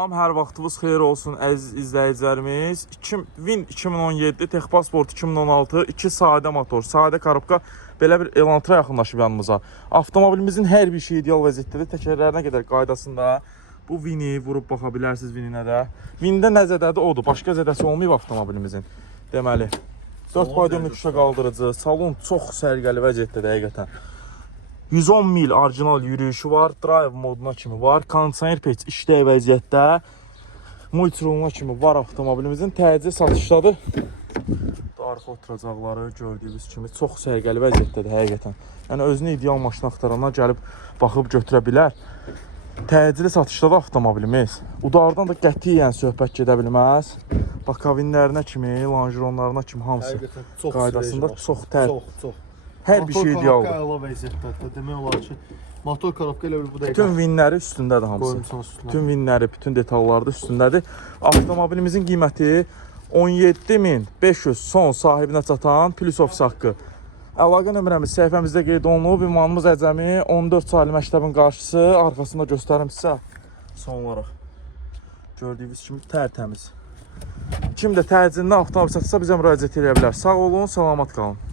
Hər vaxtınız xeyir olsun əziz izləyicilərimiz. Vin 2017, Texpasport 2016, 2 sadə motor, sadə korobka belə bir Elantra yaxınlaşıb yanımıza. Avtomobilimizin hər bir şey ideal vəziyyətdədir. Təkərlərinə qədər qaydasında. Bu Vini vurub baxa bilərsiniz Vininə də. Vində nə zədədir odur. Başqa zədəsi olmayıb avtomobilimizin. Deməli, 4 paydomlu küşə qaldırıcı, salon çox sərgəli vəziyyətdədir həqiqətən. 110 mil orijinal yürüyüşü var, drive moduna kimi var, kondisioner pech işlək vəziyyətdə, multiroluna kimi var avtomobilimizin, təcili satışdadır. Arxa oturacaqları gördüyünüz kimi çox sərgəli vəziyyətdədir həqiqətən. Yəni özünü ideal maşın axtaranlar gəlib baxıb götürə bilər. Təcili satışdadır avtomobilimiz. Udardan da qətiyyən söhbət gedə bilməz. Bax, kabinlərinə kimi, lanjironlarına kimi hamısı qaydasında çox Çox. Hər bir şey idealdır. Motor korobka əla vəziyyətdədir. Demək olar ki, motor korobka elə bu dəqiqə. Bütün vinləri üstündədir hamısı. Bütün vinləri, bütün detalları da üstündədir. Avtomobilimizin qiyməti 17.500 son sahibinə çatan plus ofis haqqı. Əlaqə nömrəmiz səhifəmizdə qeyd olunub. Ünvanımız Əcəmi 14 saylı məktəbin qarşısı. Arxasında göstərim sizə son olaraq. Gördüyünüz kimi tərtəmiz. Kim də təcilində avtomobil satırsa bizə müraciət edə bilər. Sağ olun, salamat qalın.